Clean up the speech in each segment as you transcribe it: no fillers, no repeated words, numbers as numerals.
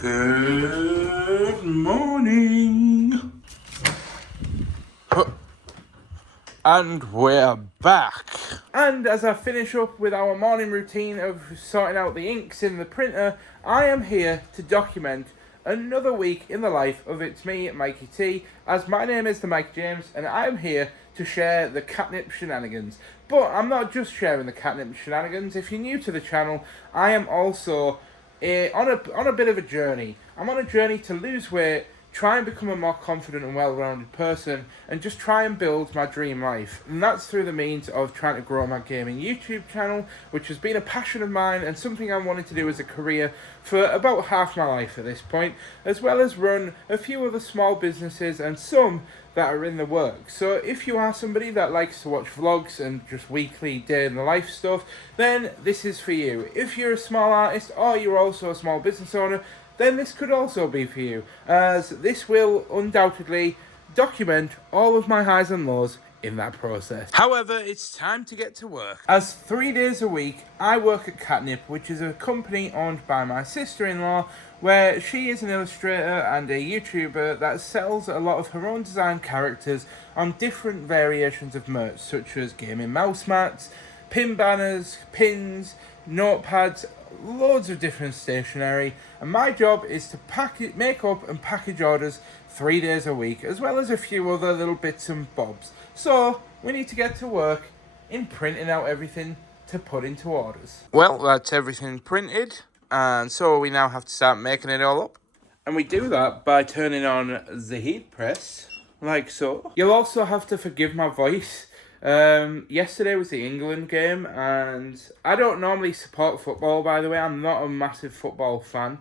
Good morning. And we're back. And as I finish up with our morning routine of sorting out the inks in the printer, I am here to document another week in the life of It's Me, Mikey T, as my name is the Mike James, and I am here to share the Katnipp shenanigans. But I'm not just sharing the Katnipp shenanigans. If you're new to the channel, I am also on a bit of a journey. I'm on a journey to lose weight, try and become a more confident and well-rounded person, and just try and build my dream life. And that's through the means of trying to grow my gaming YouTube channel, which has been a passion of mine and something I wanted to do as a career for about half my life at this point, as well as run a few other small businesses and some that are in the works. So if you are somebody that likes to watch vlogs and just weekly day in the life stuff, then this is for you. If you're a small artist or you're also a small business owner, then this could also be for you, as this will undoubtedly document all of my highs and lows in that process. However, it's time to get to work. As 3 days a week, I work at Katnipp, which is a company owned by my sister-in-law, where she is an illustrator and a YouTuber that sells a lot of her own design characters on different variations of merch, such as gaming mouse mats, pin banners, pins, notepads, loads of different stationery, and my job is to make up and package orders 3 days a week, as well as a few other little bits and bobs. So we need to get to work in printing out everything to put into orders. Well, that's everything printed, and so we now have to start making it all up. And we do that by turning on the heat press, like so. You'll also have to forgive my voice. Yesterday was the England game, and I don't normally support football, by the way. I'm not a massive football fan,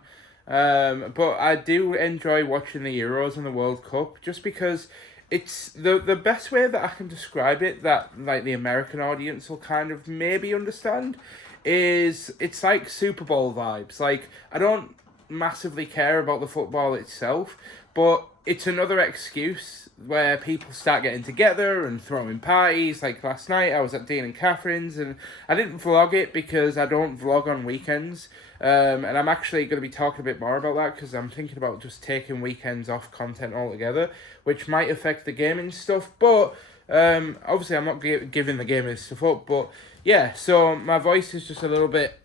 but I do enjoy watching the Euros and the World Cup, just because it's the best way that I can describe it, that like the American audience will kind of maybe understand, is it's like Super Bowl vibes. Like, I don't massively care about the football itself, but it's another excuse where people start getting together and throwing parties. Like last night, I was at Dean and Catherine's, and I didn't vlog it because I don't vlog on weekends. And I'm actually going to be talking a bit more about that, because I'm thinking about just taking weekends off content altogether, which might affect the gaming stuff. But obviously, I'm not giving the gaming stuff up. But yeah, so my voice is just a little bit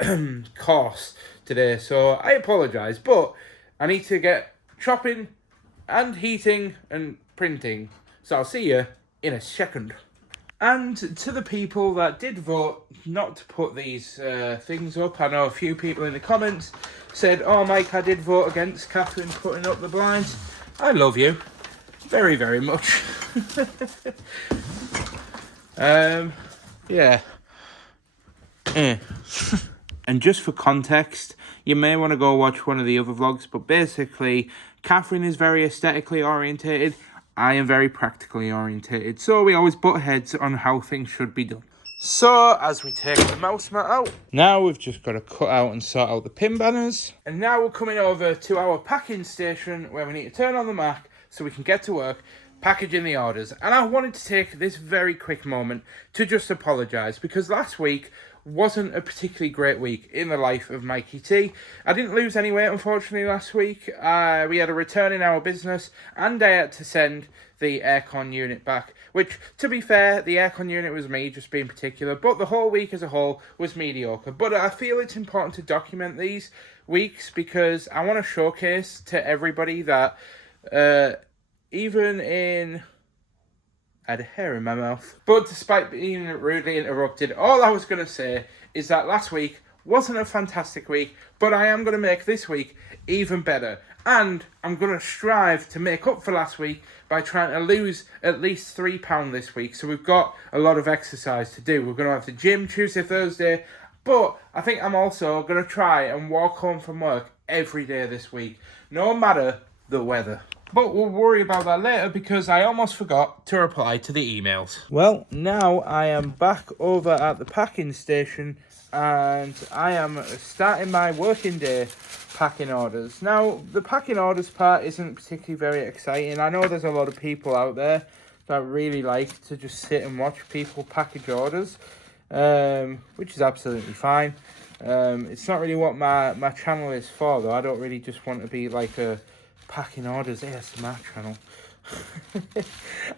coarse today, so I apologise. But I need to get chopping and heating and printing. So I'll see you in a second. And to the people that did vote not to put these things up, I know a few people in the comments said, "Oh, Mike, I did vote against Catherine putting up the blinds." I love you very, very much. Yeah. And just for context, you may want to go watch one of the other vlogs, but basically, Catherine is very aesthetically orientated. I am very practically orientated, so we always butt heads on how things should be done. So, as we take the mouse mat out, now we've just got to cut out and sort out the pin banners. And now we're coming over to our packing station, where we need to turn on the Mac so we can get to work packaging the orders. And I wanted to take this very quick moment to just apologise, because last week wasn't a particularly great week in the life of Mikey T. I didn't lose any weight, unfortunately, last week. We had a return in our business, and I had to send the aircon unit back, which, to be fair, the aircon unit was me, just being particular, but the whole week as a whole was mediocre. But I feel it's important to document these weeks, because I want to showcase to everybody that even in... I had a hair in my mouth. But despite being rudely interrupted, all I was going to say is that last week wasn't a fantastic week, but I am going to make this week even better. And I'm going to strive to make up for last week by trying to lose at least £3 this week. So we've got a lot of exercise to do. We're going to have the gym Tuesday, Thursday. But I think I'm also going to try and walk home from work every day this week, no matter the weather. But we'll worry about that later, because I almost forgot to reply to the emails. Well, now I am back over at the packing station, and I am starting my working day packing orders. Now, the packing orders part isn't particularly very exciting. I know there's a lot of people out there that really like to just sit and watch people package orders, which is absolutely fine. It's not really what my channel is for, though. I don't really just want to be like a packing orders ASMR channel.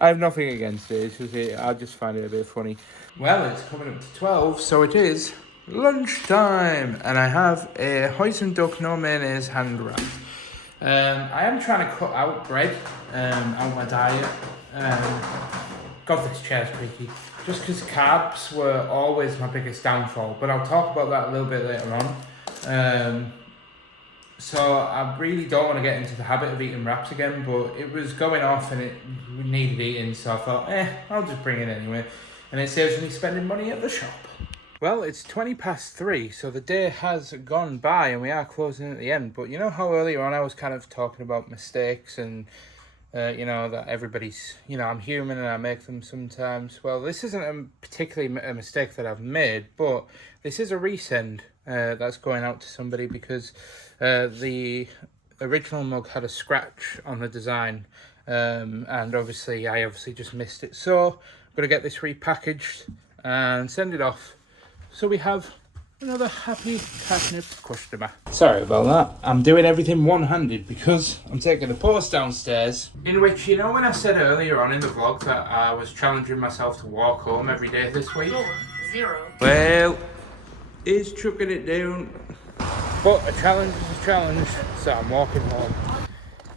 I have nothing against it. It's just I just find it a bit funny. Well, it's coming up to 12, so it is lunchtime, and I have a hoisin duck no mayonnaise hand wrap. I am trying to cut out bread out my diet. God, this chair's creaky. Just because carbs were always my biggest downfall, but I'll talk about that a little bit later on. So I really don't want to get into the habit of eating wraps again, but it was going off and it needed eating, so I thought, I'll just bring it anyway. And it saves me spending money at the shop. Well, it's 3:20, so the day has gone by and we are closing at the end. But you know how earlier on I was kind of talking about mistakes and, that everybody's, I'm human and I make them sometimes. Well, this isn't particularly a mistake that I've made, but this is a resend that's going out to somebody because the original mug had a scratch on the design, and I obviously just missed it. So I'm going to get this repackaged and send it off. So we have another happy Katnipp customer. Sorry about that. I'm doing everything one-handed because I'm taking the post downstairs. In which, when I said earlier on in the vlog that I was challenging myself to walk home every day this week? 0. Well, he's chucking it down. But a challenge is a challenge, so I'm walking home.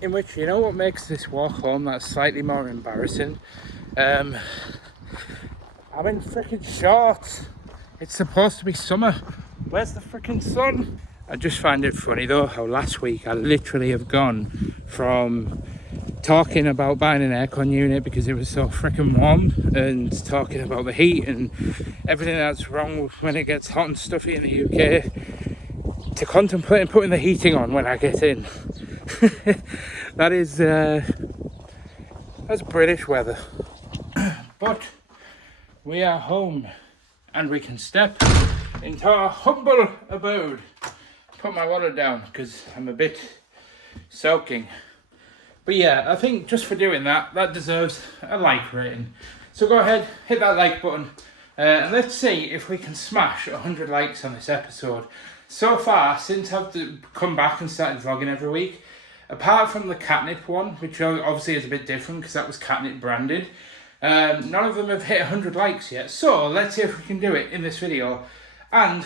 In which, what makes this walk home that's slightly more embarrassing? I'm in freaking shorts. It's supposed to be summer. Where's the freaking sun? I just find it funny though how last week I literally have gone from talking about buying an aircon unit because it was so freaking warm and talking about the heat and everything that's wrong when it gets hot and stuffy in the UK to contemplating putting the heating on when I get in. That's British weather. But we are home. And we can step into our humble abode. Put my water down because I'm a bit soaking. But yeah, I think just for doing that, that deserves a like rating. So go ahead, hit that like button. And let's see if we can smash 100 likes on this episode. So far, since I've come back and started vlogging every week, apart from the Katnipp one, which obviously is a bit different because that was Katnipp branded, none of them have hit 100 likes yet, so let's see if we can do it in this video. And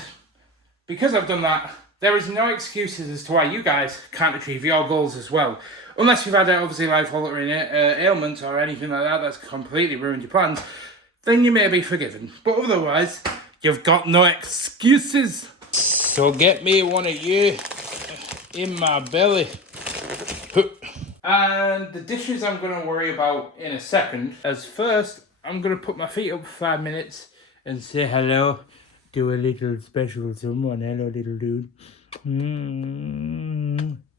because I've done that, there is no excuses as to why you guys can't achieve your goals as well. Unless you've had obviously life-altering ailments or anything like that that's completely ruined your plans, then you may be forgiven. But otherwise, you've got no excuses. So get me one of you in my belly. And the dishes I'm going to worry about in a second. As first, I'm going to put my feet up for 5 minutes and say hello to a little special someone. Hello, little dude.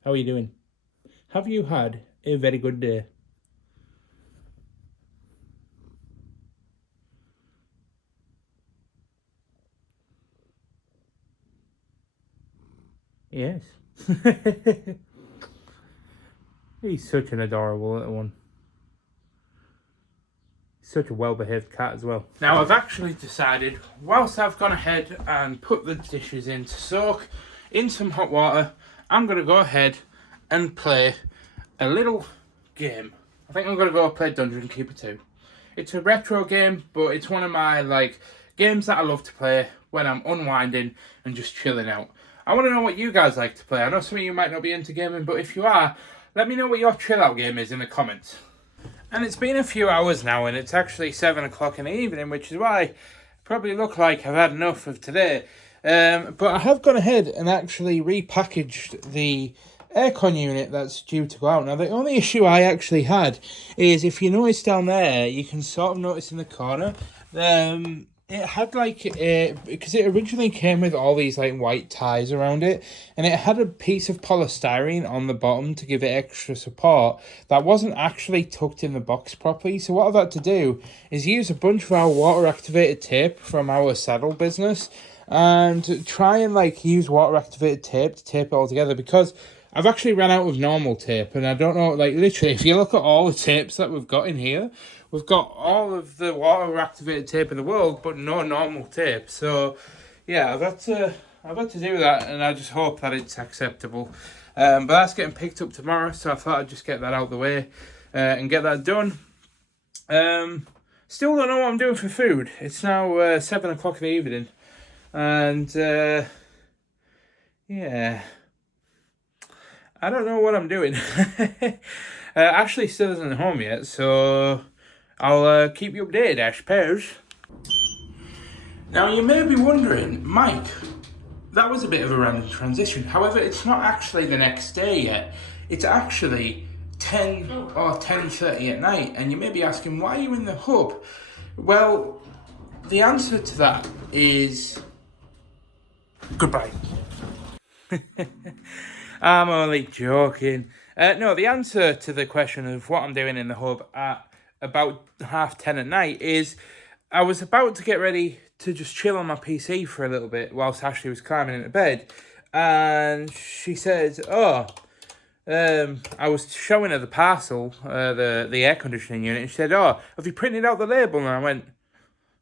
How are you doing? Have you had a very good day? Yes. He's such an adorable little one. He's such a well-behaved cat as well. Now I've actually decided, whilst I've gone ahead and put the dishes in to soak in some hot water, I'm going to go ahead and play a little game. I think I'm going to go play Dungeon Keeper 2. It's a retro game, but it's one of my games that I love to play when I'm unwinding and just chilling out. I want to know what you guys like to play. I know some of you might not be into gaming, but if you are, let me know what your chill out game is in the comments. And it's been a few hours now, and it's actually 7 o'clock in the evening, which is why I probably look like I've had enough of today. But I have gone ahead and actually repackaged the aircon unit that's due to go out. Now, the only issue I actually had is, if you notice down there, you can sort of notice in the corner, it had because it originally came with all these white ties around it, and it had a piece of polystyrene on the bottom to give it extra support that wasn't actually tucked in the box properly. So what I've had to do is use a bunch of our water activated tape from our saddle business and try and use water activated tape to tape it all together, because I've actually ran out of normal tape, and I don't know, literally, if you look at all the tapes that we've got in here, we've got all of the water-activated tape in the world, but no normal tape. So, yeah, I've had to I've had to do that, and I just hope that it's acceptable. But that's getting picked up tomorrow, so I thought I'd just get that out of the way and get that done. Still don't know what I'm doing for food. It's now 7 o'clock in the evening, and yeah, I don't know what I'm doing. Ashley still isn't home yet, so I'll keep you updated, Ash Pairs. Now, you may be wondering, Mike, that was a bit of a random transition. However, it's not actually the next day yet. It's actually 10 or 10:30 at night, and you may be asking, why are you in the hub? Well, the answer to that is goodbye. I'm only joking. No, the answer to the question of what I'm doing in the hub at about 10:30 at night is I was about to get ready to just chill on my PC for a little bit whilst Ashley was climbing into bed, and she said, I was showing her the parcel, the air conditioning unit, and she said, have you printed out the label? And I went,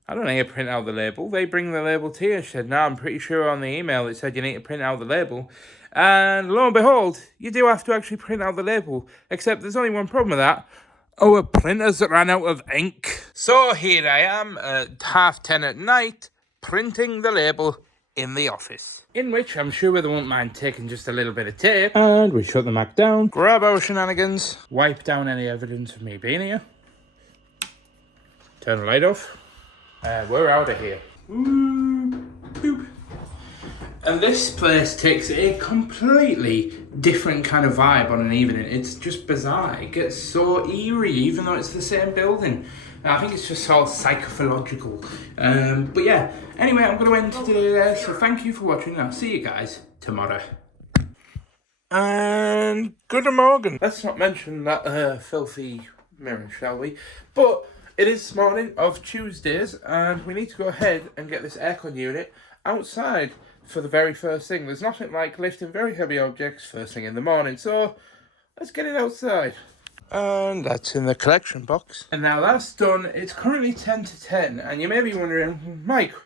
I don't need to print out the label. They bring the label to you. She said, no, I'm pretty sure on the email it said you need to print out the label. And lo and behold, you do have to actually print out the label. Except there's only one problem with that. Our printers ran out of ink. So here I am at 10:30 at night, printing the label in the office. In which I'm sure they won't mind taking just a little bit of tape. And we shut the Mac down, grab our shenanigans, wipe down any evidence of me being here, turn the light off, and we're out of here. Ooh, boop. And this place takes a completely different kind of vibe on an evening. It's just bizarre. It gets so eerie, even though it's the same building. I think it's just all psychological. But yeah, anyway, I'm going to end today there. So thank you for watching. I'll see you guys tomorrow. And good morning. Let's not mention that filthy mirror, shall we? But it is this morning of Tuesdays, and we need to go ahead and get this aircon unit outside for the very first thing. There's nothing like lifting very heavy objects first thing in the morning, so let's get it outside. And that's in the collection box. And now that's done. It's currently 10 to 10, and you may be wondering, Mike,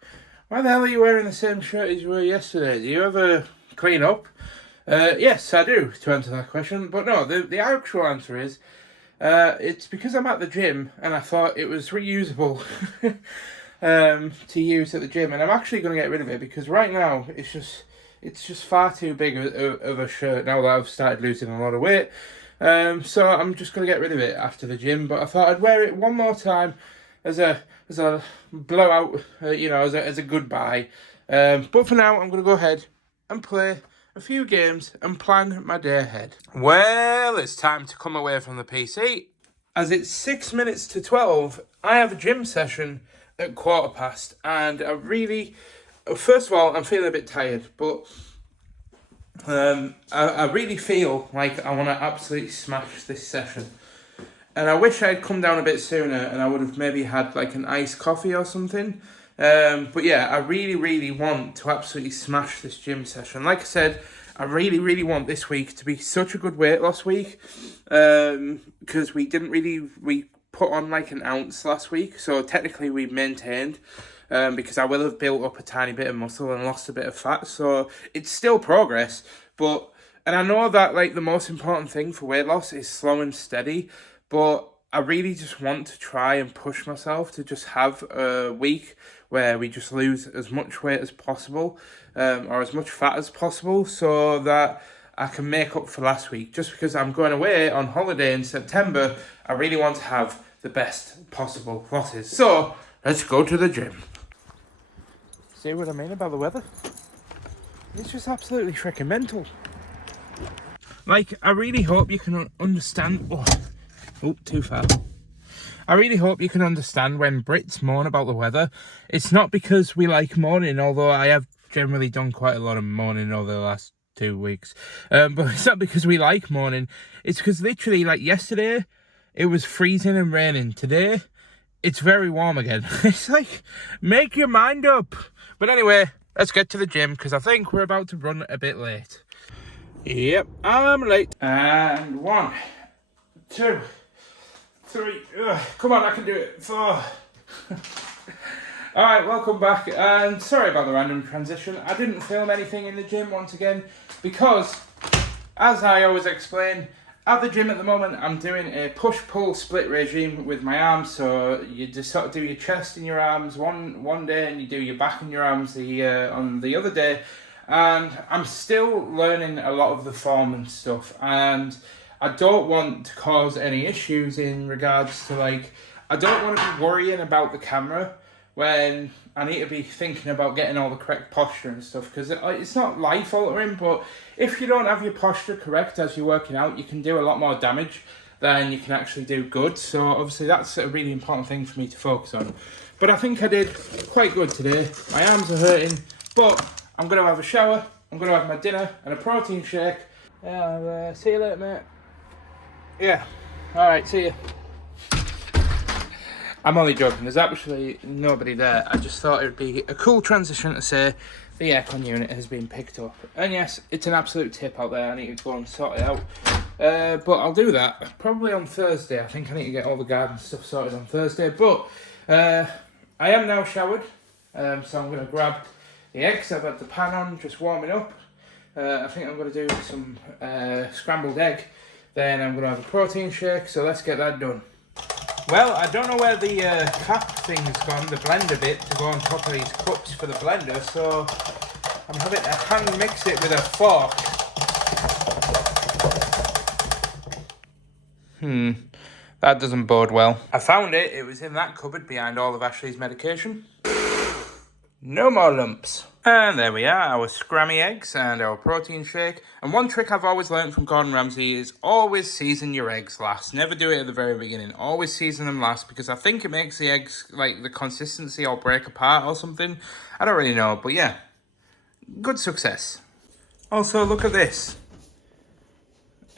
why the hell are you wearing the same shirt as you were yesterday? Do you ever clean up? Yes, I do, to answer that question. But no, the actual answer is, it's because I'm at the gym, and I thought it was reusable to use at the gym, and I'm actually going to get rid of it because right now it's just far too big of a shirt now that I've started losing a lot of weight. So I'm just going to get rid of it after the gym, but I thought I'd wear it one more time as a blowout, as a goodbye. But for now, I'm going to go ahead and play a few games and plan my day ahead. Well, it's time to come away from the PC. As it's 6 minutes to 12, I have a gym session at 15:15, and first of all, I'm feeling a bit tired, but I really feel like I want to absolutely smash this session. And I wish I'd come down a bit sooner and I would have maybe had like an iced coffee or something. But yeah, I really, really want to absolutely smash this gym session. Like I said, I really, really want this week to be such a good weight loss week. Because we put on like an ounce last week. So technically we maintained. Because I will have built up a tiny bit of muscle and lost a bit of fat. So it's still progress. And I know that like the most important thing for weight loss is slow and steady. But I really just want to try and push myself to just have a week where we just lose as much weight as possible, or as much fat as possible, so that I can make up for last week. Just because I'm going away on holiday in September, I really want to have the best possible losses. So let's go to the gym. See what I mean about the weather? It's just absolutely freaking mental. Like, I really hope you can understand... Oh, too far. I really hope you can understand when Brits moan about the weather. It's not because we like moaning, although I have generally done quite a lot of moaning over the last 2 weeks. But it's not because we like moaning. It's because literally, like yesterday, it was freezing and raining. Today, it's very warm again. It's like, make your mind up. But anyway, let's get to the gym because I think we're about to run a bit late. Yep, I'm late. And 1, 2, 3, come on, I can do it. 4. Alright, welcome back, and sorry about the random transition. I didn't film anything in the gym once again, because, as I always explain, at the gym at the moment I'm doing a push-pull split regime with my arms, so you just sort of do your chest and your arms one day, and you do your back and your arms on the other day, and I'm still learning a lot of the form and stuff, and I don't want to cause any issues in regards to, like, I don't want to be worrying about the camera when I need to be thinking about getting all the correct posture and stuff, because it's not life altering, but if you don't have your posture correct as you're working out, you can do a lot more damage than you can actually do good. So obviously that's a really important thing for me to focus on. But I think I did quite good today. My arms are hurting, but I'm going to have a shower, I'm going to have my dinner and a protein shake. Yeah, see you later, mate. Yeah, alright, see you. I'm only joking, there's actually nobody there. I just thought it would be a cool transition to say the aircon unit has been picked up. And yes, it's an absolute tip out there, I need to go and sort it out. But I'll do that probably on Thursday. I think I need to get all the garden stuff sorted on Thursday. But I am now showered, so I'm going to grab the eggs. I've had the pan on, just warming up. I think I'm going to do some scrambled egg. Then I'm going to have a protein shake, so let's get that done. Well, I don't know where the cap thing's gone, the blender bit, to go on top of these cups for the blender, so I'm having to hand mix it with a fork. That doesn't bode well. I found it, it was in that cupboard behind all of Ashley's medication. No more lumps. And there we are, our scrammy eggs and our protein shake. And one trick I've always learned from Gordon Ramsay is always season your eggs last. Never do it at the very beginning. Always season them last, because I think it makes the eggs, like, the consistency all break apart or something. I don't really know, but yeah. Good success. Also, look at this.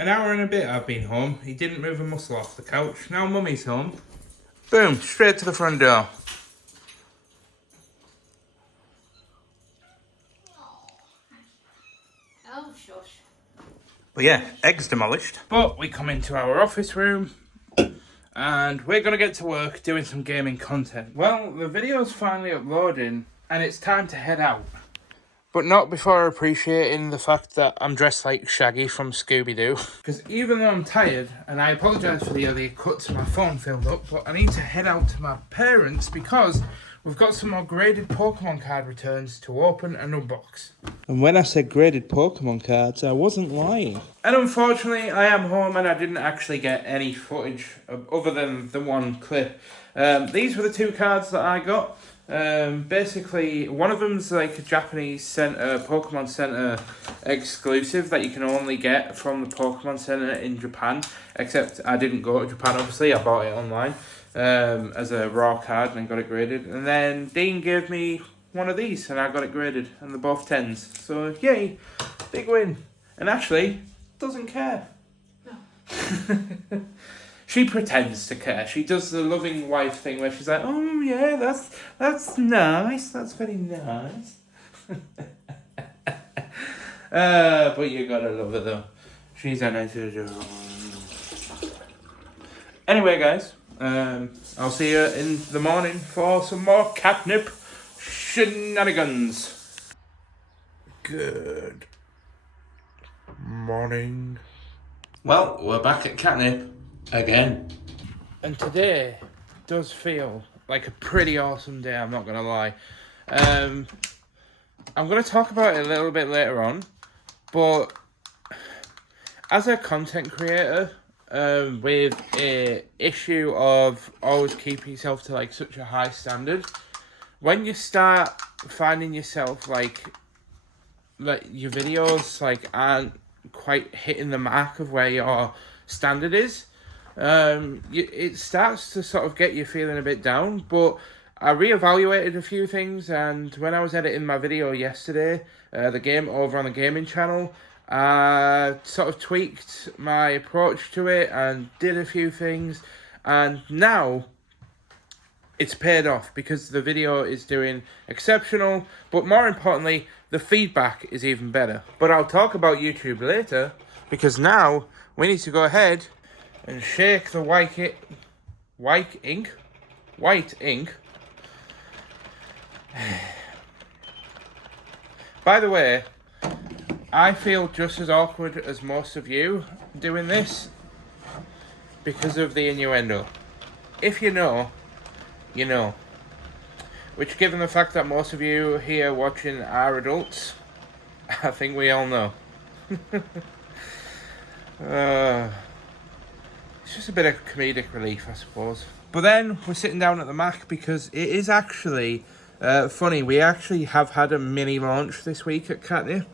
An hour and a bit I've been home. He didn't move a muscle off the couch. Now Mummy's home. Boom, straight to the front door. Oh, shush. But yeah, eggs demolished. But we come into our office room and we're going to get to work doing some gaming content. Well, the video's finally uploading and it's time to head out. But not before appreciating the fact that I'm dressed like Shaggy from Scooby-Doo. Because even though I'm tired, and I apologise for the early cuts and my phone filled up, but I need to head out to my parents because we've got some more graded Pokemon card returns to open and unbox. And when I said graded Pokemon cards, I wasn't lying. And unfortunately, I am home and I didn't actually get any footage other than the one clip. These were the two cards that I got. Basically, one of them's like a Japanese Pokemon Center exclusive that you can only get from the Pokemon Center in Japan. Except I didn't go to Japan, obviously. I bought it online. As a raw card and got it graded. And then Dean gave me one of these and I got it graded, and they're both 10s. So yay, big win. And Ashley doesn't care. No. She pretends to care. She does the loving wife thing where she's like, oh yeah, that's nice, that's very nice. But you gotta love her though. She's a nice girl. Anyway guys, I'll see you in the morning for some more Katnipp shenanigans. Good morning. Well, we're back at Katnipp again. And today does feel like a pretty awesome day, I'm not going to lie. I'm going to talk about it a little bit later on, but as a content creator, with a issue of always keeping yourself to like such a high standard, when you start finding yourself like your videos like aren't quite hitting the mark of where your standard is, it starts to sort of get you feeling a bit down. But I reevaluated a few things, and when I was editing my video yesterday, the game over on the gaming channel, I sort of tweaked my approach to it and did a few things, and now it's paid off because the video is doing exceptional, but more importantly, the feedback is even better. But I'll talk about YouTube later, because now we need to go ahead and shake the white ink By the way, I feel just as awkward as most of you doing this because of the innuendo. If you know, you know. Which, given the fact that most of you here watching are adults, I think we all know. It's just a bit of comedic relief, I suppose. But then we're sitting down at the Mac because it is actually funny. We actually have had a mini launch this week at Katnipp.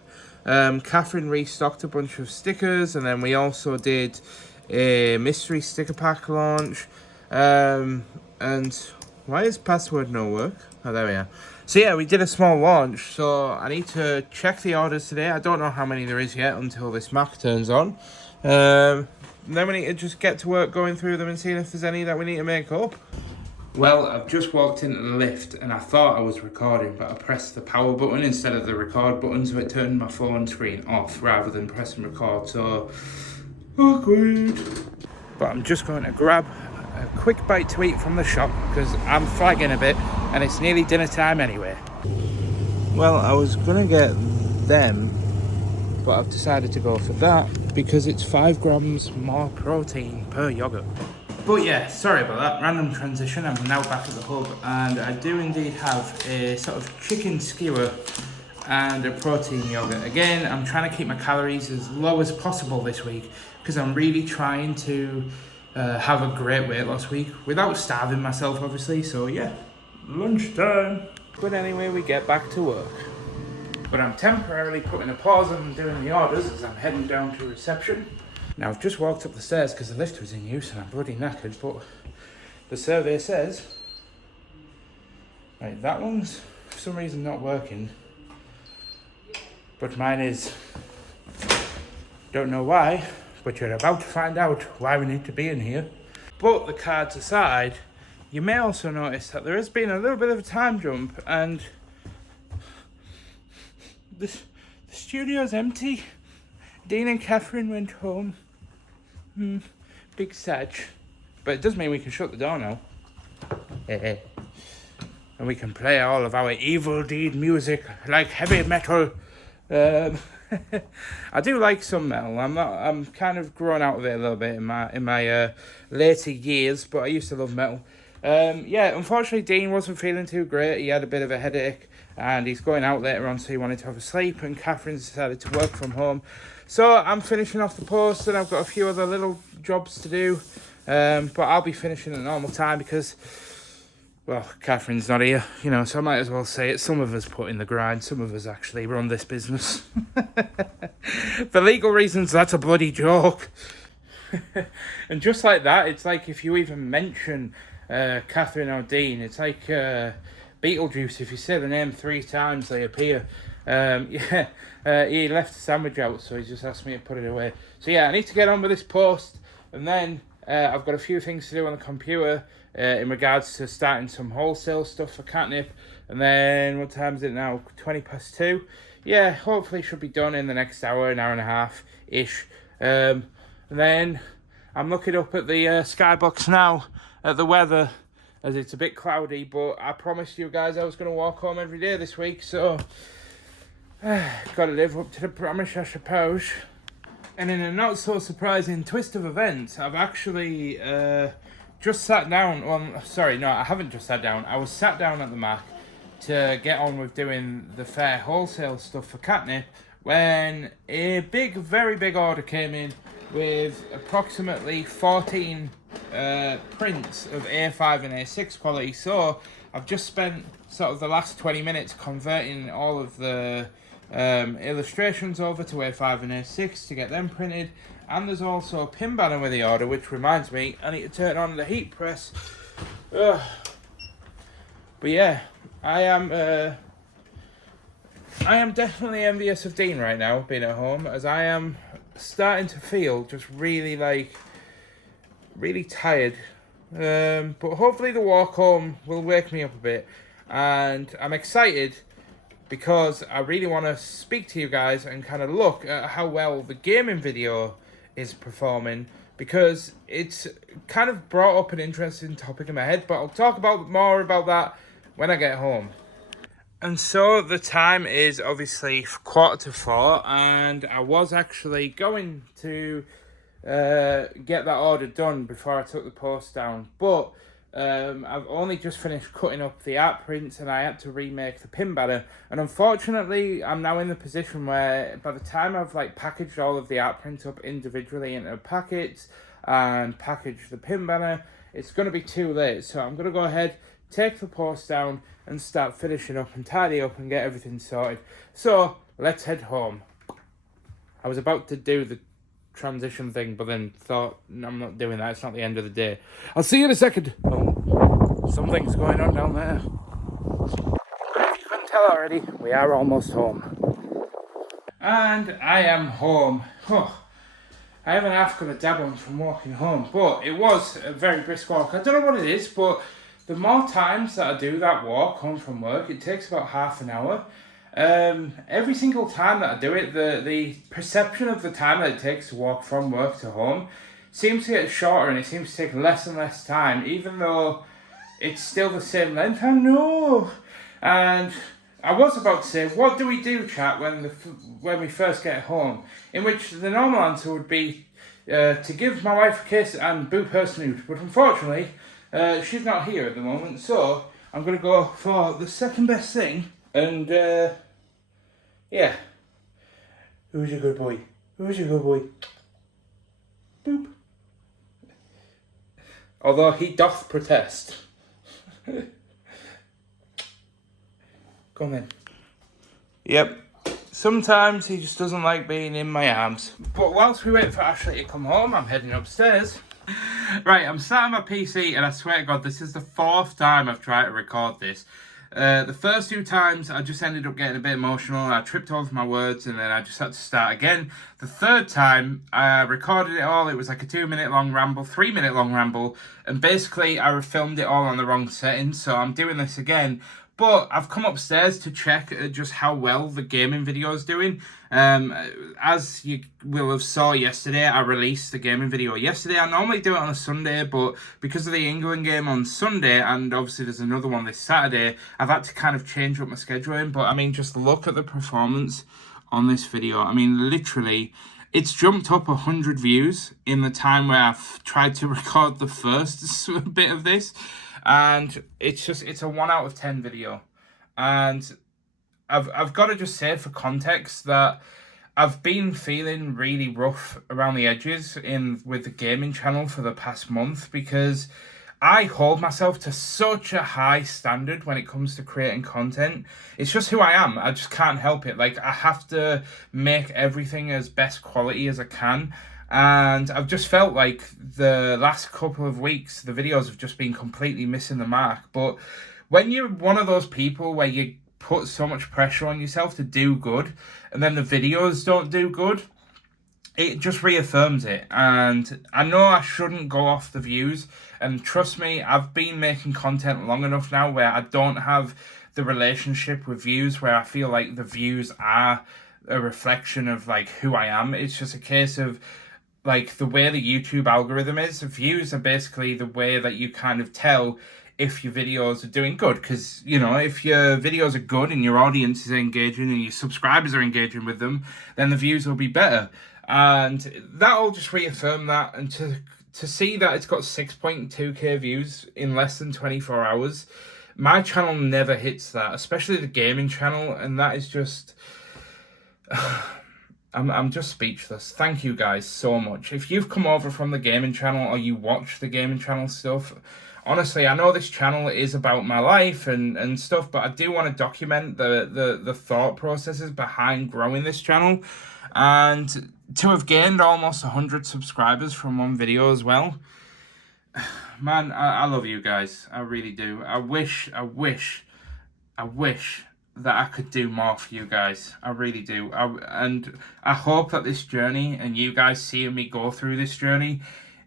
Catherine restocked a bunch of stickers, and then we also did a mystery sticker pack launch. And why is password no work? Oh, there we are. So yeah, we did a small launch. So I need to check the orders today. I don't know how many there is yet until this Mac turns on. Then we need to just get to work going through them and seeing if there's any that we need to make up. Well, I've just walked into the lift and I thought I was recording, but I pressed the power button instead of the record button, so it turned my phone screen off rather than pressing record, so awkward. But I'm just going to grab a quick bite to eat from the shop because I'm flagging a bit and it's nearly dinner time anyway. Well, I was going to get them, but I've decided to go for that because it's 5 grams more protein per yogurt. But yeah, sorry about that random transition. I'm now back at the hub and I do indeed have a sort of chicken skewer and a protein yogurt. Again, I'm trying to keep my calories as low as possible this week because I'm really trying to have a great weight loss week without starving myself, obviously. So yeah, lunchtime. But anyway, we get back to work. But I'm temporarily putting a pause on doing the orders as I'm heading down to reception. Now, I've just walked up the stairs because the lift was in use and I'm bloody knackered, but the survey says, right, that one's for some reason not working, but mine is. Don't know why, but you're about to find out why we need to be in here. But the cards aside, you may also notice that there has been a little bit of a time jump and the studio's empty. Dean and Catherine went home. Big sad. But it does mean we can shut the door now. And we can play all of our evil deed music like heavy metal. I do like some metal. I'm kind of grown out of it a little bit in my later years, but I used to love metal. Yeah, unfortunately Dean wasn't feeling too great. He had a bit of a headache and he's going out later on, so he wanted to have a sleep, and Catherine's decided to work from home. So I'm finishing off the post and I've got a few other little jobs to do, but I'll be finishing at normal time because, well, Catherine's not here, you know, so I might as well say it. Some of us put in the grind, some of us actually run this business. For legal reasons, that's a bloody joke. And just like that, it's like if you even mention Catherine or Dean, it's like Beetlejuice. If you say the name 3 times, they appear. Yeah, he left a sandwich out, so he just asked me to put it away. So yeah, I need to get on with this post, and then I've got a few things to do on the computer in regards to starting some wholesale stuff for Katnipp. And then, what time is it now? 2:20. Yeah, hopefully should be done in the next hour and a half-ish. And then I'm looking up at the skybox now at the weather, as it's a bit cloudy, but I promised you guys I was going to walk home every day this week, so got to live up to the promise, I suppose. And in a not so surprising twist of events, I've actually just sat down. Well, sorry, no, I haven't just sat down. I was sat down at the Mac to get on with doing the fair wholesale stuff for Katnipp when a very big order came in with approximately 14 prints of A5 and A6 quality. So I've just spent sort of the last 20 minutes converting all of the illustrations over to A5 and A6 to get them printed. And there's also a pin banner with the order, which reminds me I need to turn on the heat press. Ugh. But yeah, I am definitely envious of Dean right now being at home, as I am starting to feel just really tired. But hopefully the walk home will wake me up a bit, and I'm excited because I really want to speak to you guys and kind of look at how well the gaming video is performing, because it's kind of brought up an interesting topic in my head, but I'll talk more about that when I get home. And so the time is obviously 3:45, and I was actually going to get that order done before I took the post down, but I've only just finished cutting up the art prints and I had to remake the pin banner, and unfortunately I'm now in the position where by the time I've like packaged all of the art prints up individually into packets and packaged the pin banner, it's going to be too late. So I'm going to go ahead, take the post down and start finishing up and tidy up and get everything sorted. So let's head home. I was about to do the transition thing, but then thought, no, I'm not doing that, it's not the end of the day. I'll see you in a second. Oh, something's going on down there. If you couldn't tell already, we are almost home. And I am home. I haven't half got a dab on from walking home, but it was a very brisk walk. I don't know what it is, but the more times that I do that walk home from work, it takes about half an hour. Every single time that I do it, the perception of the time that it takes to walk from work to home seems to get shorter, and it seems to take less and less time, even though it's still the same length. I know. And I was about to say, what do we do, chat, when we first get home? In which the normal answer would be to give my wife a kiss and boop her snoot. But unfortunately, she's not here at the moment, so I'm going to go for the second best thing. And, yeah. Who's a good boy? Who's a good boy? Boop. Although he doth protest. Go on then. Yep. Sometimes he just doesn't like being in my arms. But whilst we wait for Ashley to come home, I'm heading upstairs. Right, I'm sat on my PC, and I swear to God, this is the 4th time I've tried to record this. The first 2 times, I just ended up getting a bit emotional. I tripped over my words, and then I just had to start again. The 3rd time, I recorded it all. It was like a 2-minute long ramble, 3-minute long ramble, and basically I filmed it all on the wrong settings, so I'm doing this again. But I've come upstairs to check just how well the gaming video is doing. As you will have saw yesterday, I released the gaming video yesterday. I normally do it on a Sunday, but because of the England game on Sunday, and obviously there's another one this Saturday, I've had to kind of change up my scheduling. But I mean, just look at the performance on this video. I mean, literally, it's jumped up 100 views in the time where I've tried to record the first bit of this. And it's a 1 out of 10 video. And I've got to just say, for context, that I've been feeling really rough around the edges with the gaming channel for the past month, because I hold myself to such a high standard when it comes to creating content. It's just who I am. I just can't help it. Like, I have to make everything as best quality as I can. And I've just felt like the last couple of weeks, the videos have just been completely missing the mark. But when you're one of those people where you put so much pressure on yourself to do good, and then the videos don't do good, it just reaffirms it. And I know I shouldn't go off the views. And trust me, I've been making content long enough now where I don't have the relationship with views where I feel like the views are a reflection of like who I am. It's just a case of like the way the YouTube algorithm is. Views are basically the way that you kind of tell if your videos are doing good, because, you know, if your videos are good and your audience is engaging and your subscribers are engaging with them, then the views will be better. And that'll just reaffirm that. And to see that it's got 6.2k views in less than 24 hours, my channel never hits that, especially the gaming channel, and that is just I'm just speechless. Thank you guys so much. If you've come over from the gaming channel or you watch the gaming channel stuff, honestly, I know this channel is about my life and stuff, but I do want to document the thought processes behind growing this channel. And to have gained almost 100 subscribers from one video as well, man, I love you guys. I really do. I wish that I could do more for you guys. I really do. And I hope that this journey and you guys seeing me go through this journey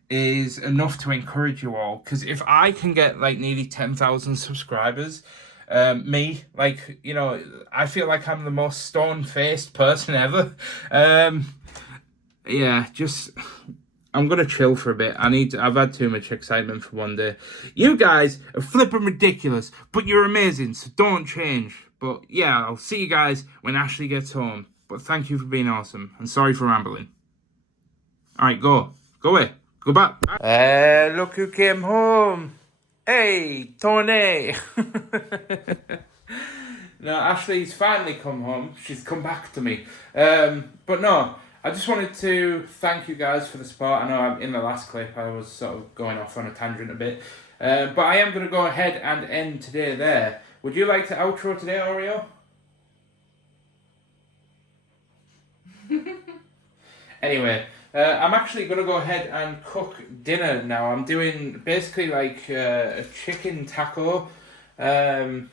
is enough to encourage you all. Because if I can get like nearly 10,000 subscribers, me, like, you know, I feel like I'm the most stone-faced person ever. Yeah, just, I'm going to chill for a bit. I've had too much excitement for one day. You guys are flipping ridiculous, but you're amazing, so don't change. But yeah, I'll see you guys when Ashley gets home. But thank you for being awesome. And sorry for rambling. Alright, go. Go away. Go back. Look who came home. Hey, Tony. No, Ashley's finally come home. She's come back to me. But no, I just wanted to thank you guys for the support. I know in the last clip I was sort of going off on a tangent a bit. But I am going to go ahead and end today there. Would you like to outro today, Oreo? Anyway, I'm actually going to go ahead and cook dinner now. I'm doing basically like a chicken taco. So I'm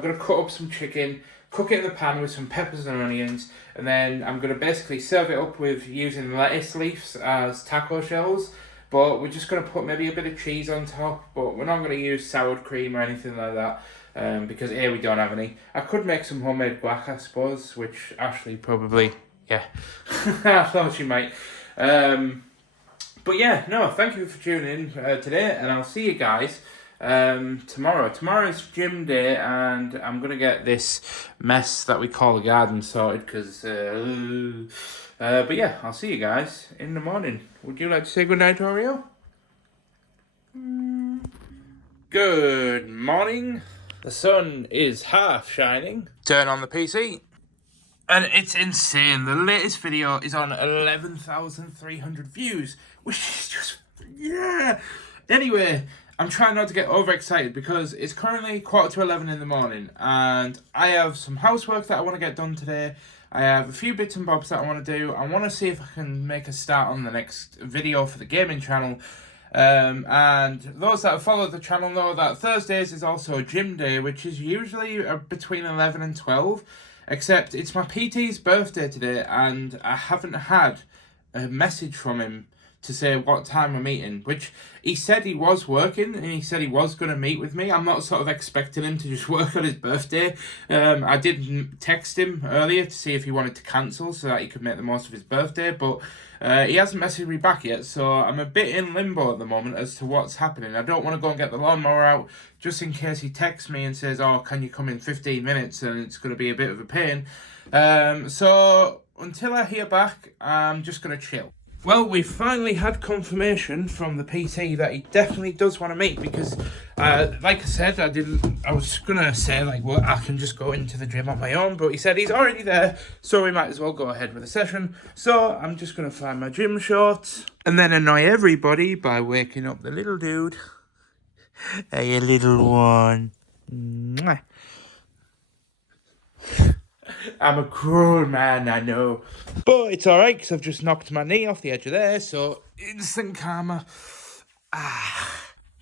going to cut up some chicken, cook it in the pan with some peppers and onions, and then I'm going to basically serve it up with using lettuce leaves as taco shells. But we're just going to put maybe a bit of cheese on top, but we're not going to use sour cream or anything like that. Because A, we don't have any. I could make some homemade guac, I suppose, which Ashley probably, yeah, I thought she might. But yeah, no, thank you for tuning in today, and I'll see you guys tomorrow. Tomorrow's gym day, and I'm going to get this mess that we call the garden sorted, because, but yeah, I'll see you guys in the morning. Would you like to say goodnight, Oreo? Good morning. The sun is half shining. Turn on the PC. And it's insane. The latest video is on 11,300 views, which is just, yeah. Anyway, I'm trying not to get overexcited because it's currently 11:15 in the morning, and I have some housework that I want to get done today. I have a few bits and bobs that I want to do. I want to see if I can make a start on the next video for the gaming channel. And those that have followed the channel know that Thursdays is also a gym day, which is usually between 11 and 12, except it's my PT's birthday today, and I haven't had a message from him to say what time we're meeting, which he said he was working, and he said he was going to meet with me. I'm not sort of expecting him to just work on his birthday. I did text him earlier to see if he wanted to cancel so that he could make the most of his birthday, but he hasn't messaged me back yet, so I'm a bit in limbo at the moment as to what's happening. I don't want to go and get the lawnmower out just in case he texts me and says, oh, can you come in 15 minutes, and it's going to be a bit of a pain. So until I hear back, I'm just going to chill. Well, we finally had confirmation from the PT that he definitely does want to meet, because, like I said, I was going to say, like, well, I can just go into the gym on my own, but he said he's already there, so we might as well go ahead with the session. So I'm just going to find my gym shorts and then annoy everybody by waking up the little dude. Hey, you little one. Mwah. I'm a cruel man, I know. But it's alright, because I've just knocked my knee off the edge of there, so instant karma.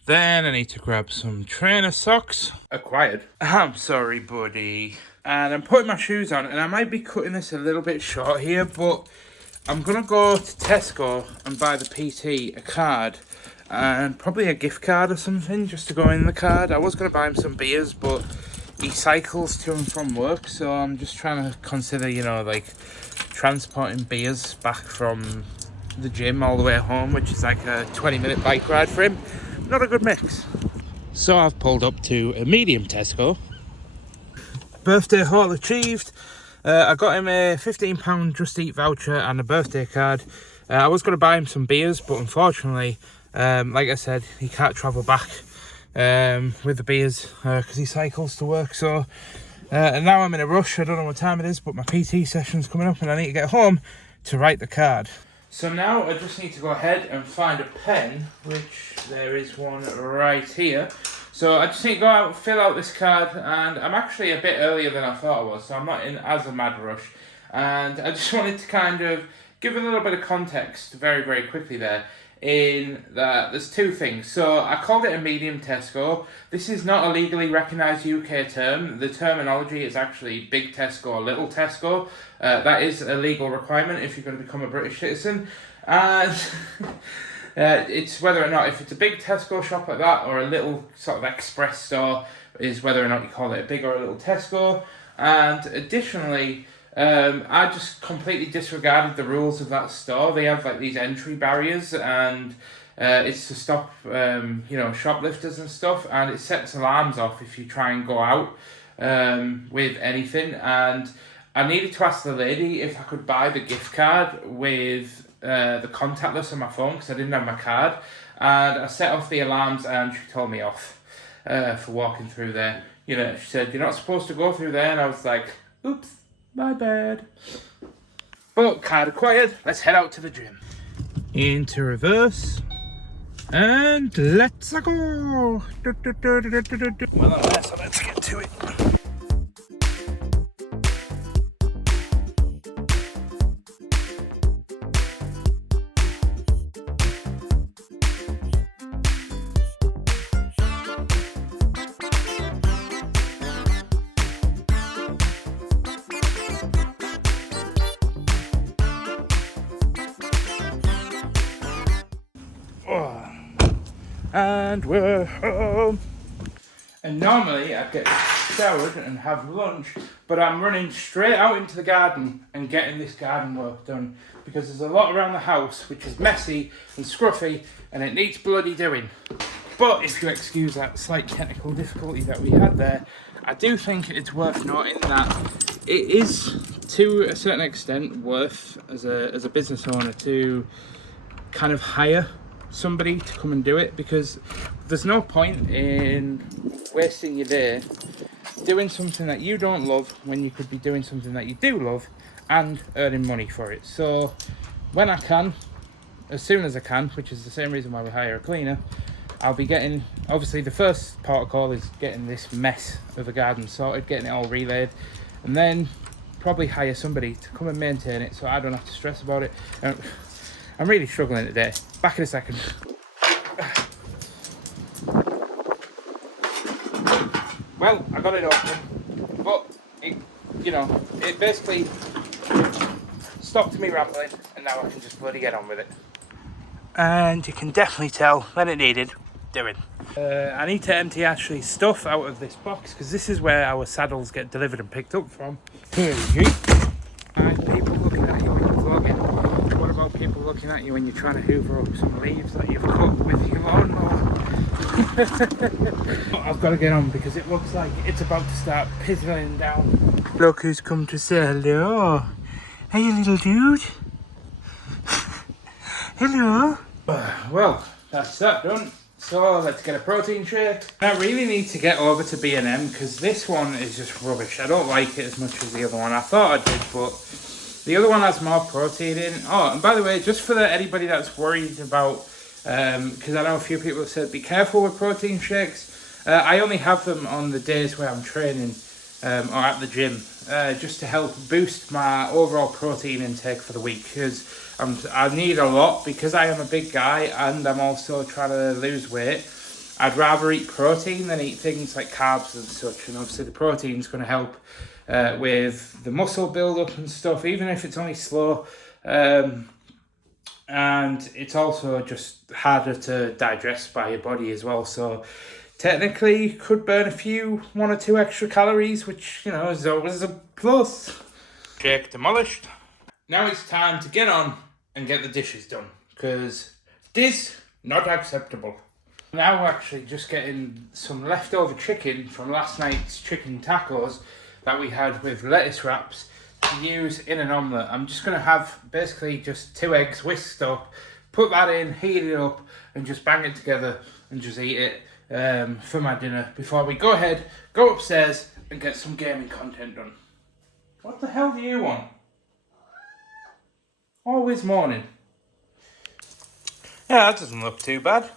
Then I need to grab some trainer socks. Acquired. I'm sorry, buddy. And I'm putting my shoes on, and I might be cutting this a little bit short here, but I'm going to go to Tesco and buy the PT a card. And probably a gift card or something, just to go in the card. I was going to buy him some beers, but he cycles to and from work, so I'm just trying to consider, you know, like transporting beers back from the gym all the way home, which is like a 20-minute bike ride for him. Not a good mix. So I've pulled up to a medium Tesco. Birthday haul achieved. I got him a £15 Just Eat voucher and a birthday card. I was going to buy him some beers, but unfortunately, like I said, he can't travel back with the beers because he cycles to work. So and now I'm in a rush. I don't know what time it is, but my PT session's coming up and I need to get home to write the card. So now I just need to go ahead and find a pen, which there is one right here. So I just need to go out and fill out this card, and I'm actually a bit earlier than I thought I was, so I'm not in as a mad rush. And I just wanted to kind of give a little bit of context very, very quickly there. In that there's two things. So I called it a medium Tesco. This is not a legally recognised UK term. The terminology is actually big Tesco or little Tesco. That is a legal requirement if you're going to become a British citizen. And it's whether or not, if it's a big Tesco shop like that or a little sort of express store, is whether or not you call it a big or a little Tesco. And additionally, I just completely disregarded the rules of that store. They have like these entry barriers, and it's to stop shoplifters and stuff, and it sets alarms off if you try and go out with anything, and I needed to ask the lady if I could buy the gift card with the contactless on my phone because I didn't have my card, and I set off the alarms and she told me off for walking through there. You know, she said, "You're not supposed to go through there," and I was like, "Oops, my bad." But card acquired, let's head out to the gym. Into reverse. And let's go! Well, I'm there, so let's get to it. And we're home. And normally I get showered and have lunch, but I'm running straight out into the garden and getting this garden work done because there's a lot around the house which is messy and scruffy and it needs bloody doing. But if you excuse that slight technical difficulty that we had there, I do think it's worth noting that it is to a certain extent worth as a business owner to kind of hire somebody to come and do it, because there's no point in wasting your day doing something that you don't love when you could be doing something that you do love and earning money for it. So when I can, as soon as I can, which is the same reason why we hire a cleaner, I'll be getting, obviously the first protocol is getting this mess of a garden sorted, getting it all relayed, and then probably hire somebody to come and maintain it so I don't have to stress about it. I'm really struggling today. Back in a second. Well, I got it open, but it basically stopped me rambling, and now I can just bloody get on with it. And you can definitely tell when it needed doing. I need to empty Ashley's stuff out of this box because this is where our saddles get delivered and picked up from. And people looking at you when you're vlogging. What about people looking at you when you're trying to hoover up some leaves that you've cut with your lawnmower? I've got to get on because it looks like it's about to start piddling down. Look who's come to say hello. Hey, you little dude. Hello. Well, that's that done. So let's get a protein shake. I really need to get over to B&M because this one is just rubbish. I don't like it as much as the other one. I thought I did, but the other one has more protein in. Oh, and by the way, just for anybody that's worried about, because I know a few people have said be careful with protein shakes. I only have them on the days where I'm training or at the gym, just to help boost my overall protein intake for the week. Because I need a lot because I am a big guy and I'm also trying to lose weight. I'd rather eat protein than eat things like carbs and such. And obviously the protein is going to help with the muscle build-up and stuff, even if it's only slow. And it's also just harder to digest by your body as well. So technically could burn 1 or 2 extra calories, which, is always a plus. Shake demolished. Now it's time to get on and get the dishes done, because this not acceptable. Now we're actually just getting some leftover chicken from last night's chicken tacos that we had with lettuce wraps to use in an omelette. I'm just going to have basically just 2 eggs whisked up, put that in, heat it up, and just bang it together and just eat it for my dinner before we go upstairs and get some gaming content done. What the hell do you want? Always morning. Yeah, that doesn't look too bad.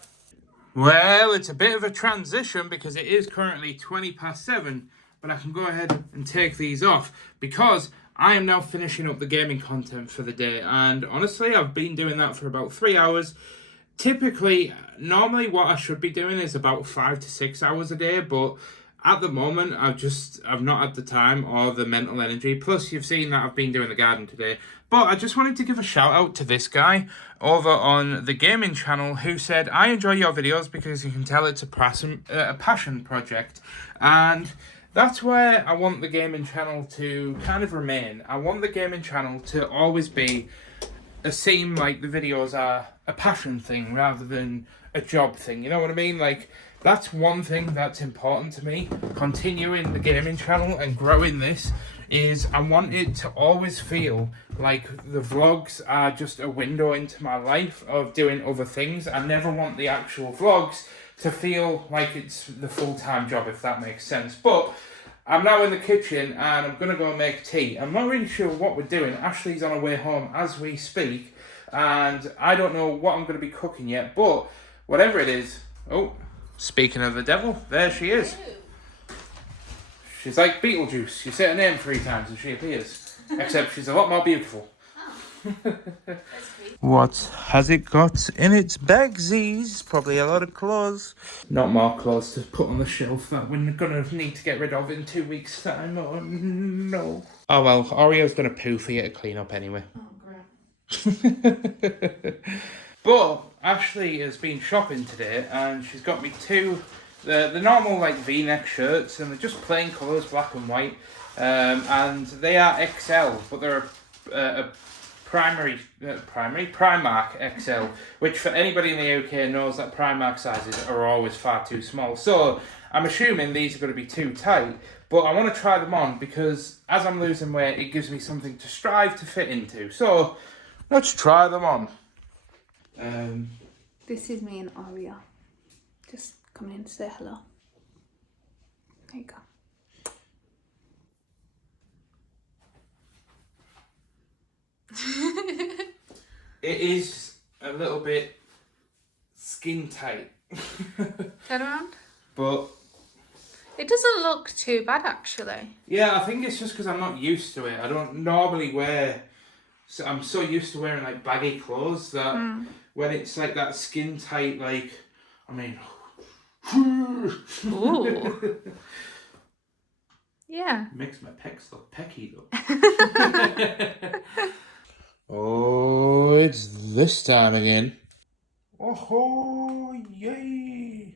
Well, it's a bit of a transition because it is currently 7:20, but I can go ahead and take these off because I am now finishing up the gaming content for the day. And honestly, I've been doing that for about 3 hours. Normally what I should be doing is about 5 to 6 hours a day, but at the moment, I've not had the time or the mental energy. Plus, you've seen that I've been doing the garden today. But I just wanted to give a shout out to this guy over on the gaming channel who said, I enjoy your videos because you can tell it's a passion project. And that's where I want the gaming channel to kind of remain. I want the gaming channel to always seem like the videos are a passion thing rather than a job thing. You know what I mean? Like, That's one thing that's important to me. Continuing the gaming channel and growing this is I want it to always feel like the vlogs are just a window into my life of doing other things. I never want the actual vlogs to feel like it's the full-time job, if that makes sense. But I'm now in the kitchen and I'm going to go and make tea. I'm not really sure what we're doing. Ashley's on her way home as we speak, and I don't know what I'm going to be cooking yet, but whatever it is... Oh, speaking of the devil, there she is. She's like Beetlejuice. You say her name 3 times and she appears. Except she's a lot more beautiful. What has it got in its bagsies? Probably a lot of clothes. Not more clothes to put on the shelf that we're going to need to get rid of in 2 weeks' time. Oh, no. Oh, well, Oreo's going to poo for you to clean up anyway. Oh, great. But Ashley has been shopping today and she's got me 2 the normal like V-neck shirts, and they're just plain colours, black and white, and they are XL, but they're a Primark XL, which for anybody in the UK knows that Primark sizes are always far too small. So I'm assuming these are going to be too tight, but I want to try them on because as I'm losing weight, it gives me something to strive to fit into. So let's try them on. This is me and Aria. Just coming in to say hello. There you go. It is a little bit skin tight. Turn around. But it doesn't look too bad actually. yeah, I think it's just because I'm not used to it. I don't normally wear... So I'm so used to wearing like baggy clothes that when it's like that skin tight, like, I mean... Ooh. Yeah. Makes my pecs look pecky though. Oh, it's this time again. Oh, yay.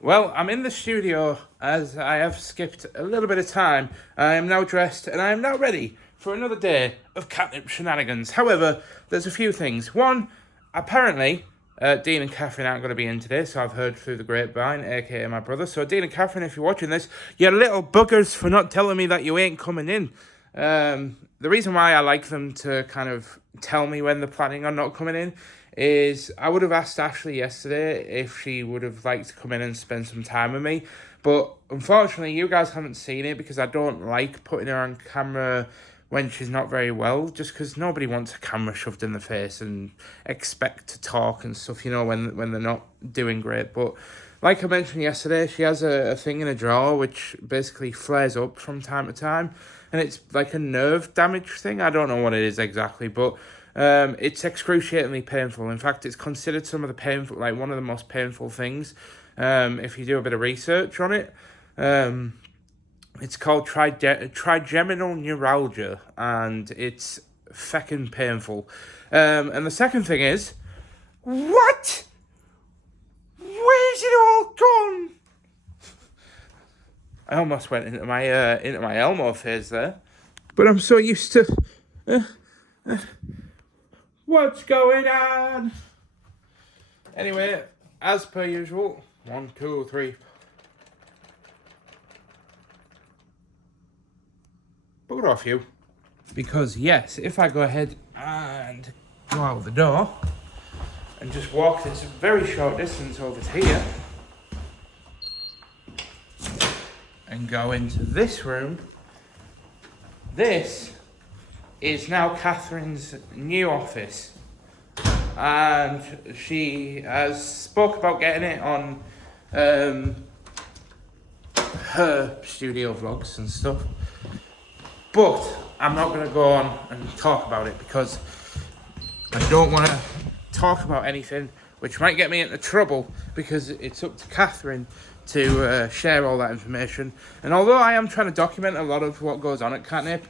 Well, I'm in the studio as I have skipped a little bit of time. I am now dressed and I am now ready for another day of Katnipp shenanigans. However, there's a few things. One, apparently, Dean and Catherine aren't going to be in today, so I've heard through the grapevine, aka my brother. So Dean and Catherine, if you're watching this, you little buggers for not telling me that you ain't coming in. The reason why I like them to kind of tell me when they're planning on not coming in is I would have asked Ashley yesterday if she would have liked to come in and spend some time with me. But unfortunately, you guys haven't seen it because I don't like putting her on camera when she's not very well, just because nobody wants a camera shoved in the face and expect to talk and stuff, you know, when they're not doing great. But like I mentioned yesterday, she has a thing in a drawer which basically flares up from time to time, and it's like a nerve damage thing. I don't know what it is exactly, but it's excruciatingly painful. In fact, it's considered one of the most painful things if you do a bit of research on it. It's called trigeminal neuralgia, and it's feckin' painful. And the second thing is, what? Where's it all gone? I almost went into my Elmo phase there, but I'm so used to. What's going on? Anyway, as per usual, 1, 2, 3. Bugger off you. Because yes, if I go ahead and go out the door and just walk this very short distance over to here and go into this room, this is now Catherine's new office. And she has spoke about getting it on her studio vlogs and stuff. But I'm not going to go on and talk about it because I don't want to talk about anything which might get me into trouble, because it's up to Catherine to share all that information. And although I am trying to document a lot of what goes on at Katnipp,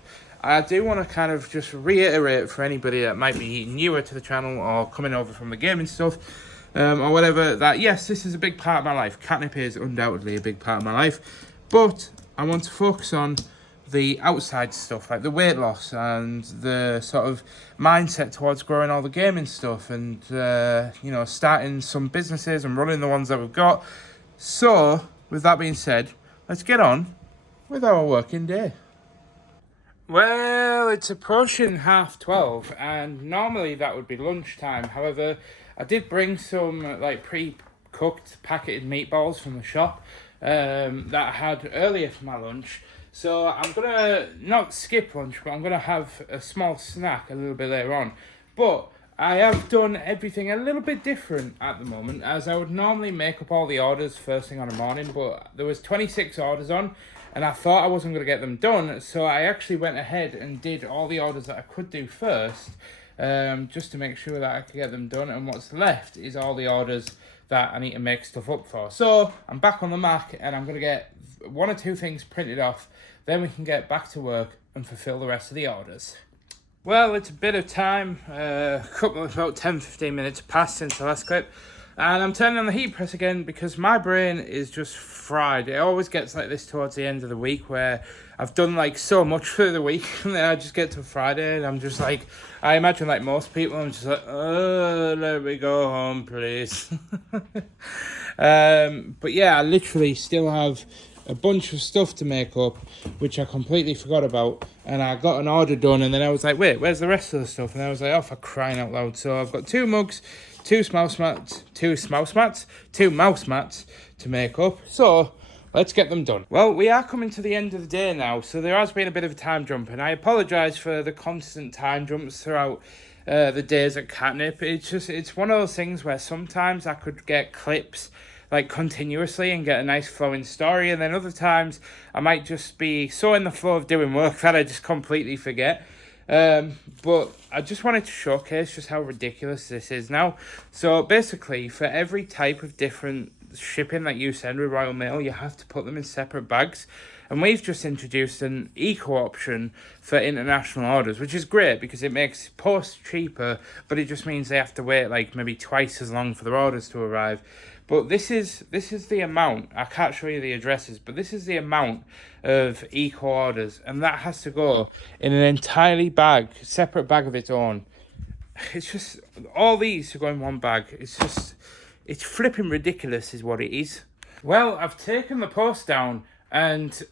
I do want to kind of just reiterate for anybody that might be newer to the channel or coming over from the gaming stuff or whatever, that yes, this is a big part of my life. Katnipp is undoubtedly a big part of my life, but I want to focus on the outside stuff, like the weight loss and the sort of mindset towards growing all the gaming stuff and, you know, starting some businesses and running the ones that we've got. So, with that being said, let's get on with our working day. Well, it's approaching 12:30, and normally that would be lunchtime. However, I did bring some like pre-cooked packeted meatballs from the shop that I had earlier for my lunch. So I'm gonna not skip lunch, but I'm gonna have a small snack a little bit later on. But I have done everything a little bit different at the moment, as I would normally make up all the orders first thing on the morning, but there was 26 orders on, and I thought I wasn't going to get them done, so I actually went ahead and did all the orders that I could do first, just to make sure that I could get them done, and what's left is all the orders that I need to make stuff up for. So I'm back on the Mac, and I'm going to get one or two things printed off, then we can get back to work and fulfill the rest of the orders. Well, it's a bit of time, about 10-15 minutes passed since the last clip, and I'm turning on the heat press again because my brain is just fried. It always gets like this towards the end of the week where I've done like so much for the week and then I just get to Friday and I'm just like, I imagine like most people, I'm just like, oh, let me go home, please. But yeah, I literally still have a bunch of stuff to make up, which I completely forgot about, and I got an order done, and then I was like, wait, where's the rest of the stuff? And I was like, oh, for crying out loud. So I've got 2 mugs, 2 mouse mats to make up, so let's get them done. Well, we are coming to the end of the day now, so there has been a bit of a time jump, and I apologise for the constant time jumps throughout the days at Katnipp. It's one of those things where sometimes I could get clips like continuously and get a nice flowing story, and then other times I might just be so in the flow of doing work that I just completely forget. But I just wanted to showcase just how ridiculous this is now. So basically, for every type of different shipping that you send with Royal Mail, you have to put them in separate bags. And we've just introduced an eco option for international orders, which is great because it makes post cheaper, but it just means they have to wait like maybe twice as long for their orders to arrive. But this is the amount. I can't show you the addresses, but this is the amount of eco orders, and that has to go in an entirely separate bag of its own. It's just all these to go in one bag. It's flipping ridiculous, is what it is. Well, I've taken the post down, and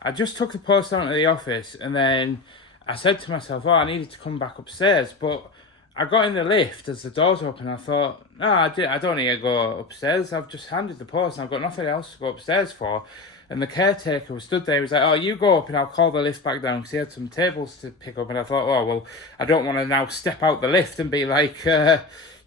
I just took the post down to the office, and then I said to myself, oh, I needed to come back upstairs, but I got in the lift as the doors open. I thought, no, I don't need to go upstairs. I've just handed the post and I've got nothing else to go upstairs for. And the caretaker was stood there. He was like, oh, you go up and I'll call the lift back down, because he had some tables to pick up. And I thought, oh, well, I don't want to now step out the lift and be like, yeah,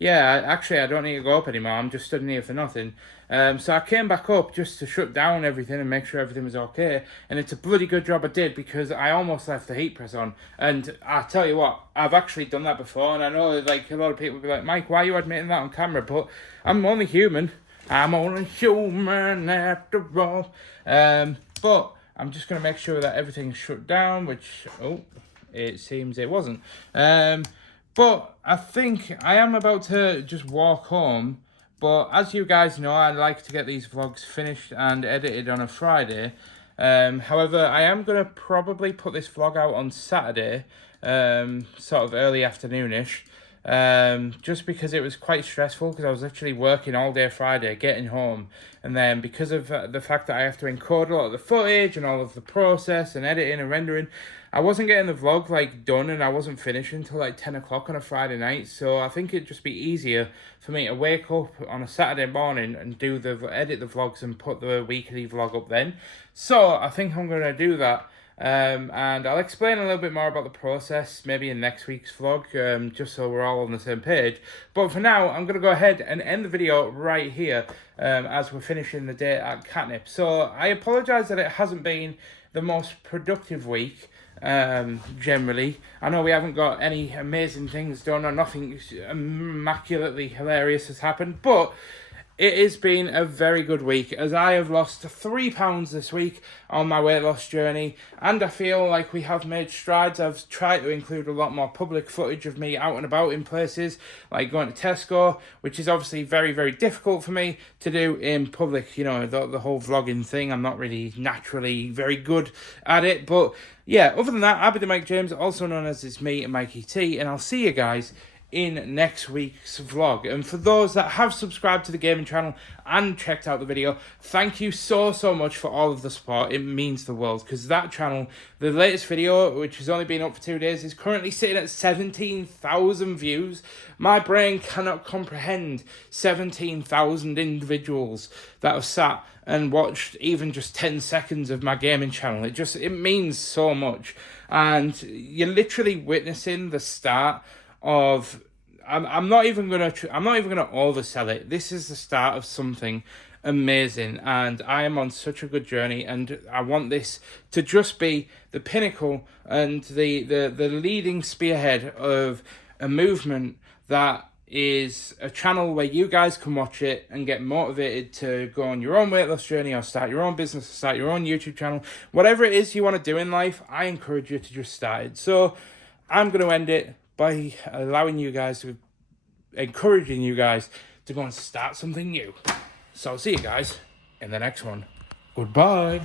actually, I don't need to go up anymore. I'm just stood in here for nothing. So I came back up just to shut down everything and make sure everything was okay. And it's a bloody good job I did, because I almost left the heat press on. And I tell you what, I've actually done that before. And I know like a lot of people will be like, Mike, why are you admitting that on camera? But I'm only human. I'm only human after all. But I'm just going to make sure that everything's shut down, which, oh, it seems it wasn't. But I think I am about to just walk home. But as you guys know, I like to get these vlogs finished and edited on a Friday. However, I am going to probably put this vlog out on Saturday, sort of early afternoonish. Just because it was quite stressful, because I was literally working all day Friday, getting home, and then because of the fact that I have to encode a lot of the footage and all of the process and editing and rendering, I wasn't getting the vlog like done, and I wasn't finishing until like 10 o'clock on a Friday night. So I think it'd just be easier for me to wake up on a Saturday morning and edit the vlogs and put the weekly vlog up then. So I think I'm going to do that. And I'll explain a little bit more about the process maybe in next week's vlog, just so we're all on the same page. But for now, I'm going to go ahead and end the video right here, as we're finishing the day at Katnipp. So I apologise that it hasn't been the most productive week, generally. I know we haven't got any amazing things done or nothing immaculately hilarious has happened, but it has been a very good week, as I have lost 3 pounds this week on my weight loss journey, and I feel like we have made strides. I've tried to include a lot more public footage of me out and about in places, like going to Tesco, which is obviously very, very difficult for me to do in public. You know, the whole vlogging thing, I'm not really naturally very good at it, but yeah, other than that, I've been Mike James, also known as It's Me and Mikey T, and I'll see you guys in next week's vlog. And for those that have subscribed to the gaming channel and checked out the video, thank you so much for all of the support. It means the world, because that channel, the latest video, which has only been up for 2 days, is currently sitting at 17,000 views. My brain cannot comprehend 17,000 individuals that have sat and watched even just 10 seconds of my gaming channel. It means so much. And you're literally witnessing the start of, I'm not even gonna oversell it. This is the start of something amazing, and I am on such a good journey, and I want this to just be the pinnacle and the leading spearhead of a movement that is a channel where you guys can watch it and get motivated to go on your own weight loss journey, or start your own business, or start your own YouTube channel. Whatever it is you want to do in life, I encourage you to just start it. So I'm going to end it by encouraging you guys to go and start something new. So I'll see you guys in the next one. Goodbye.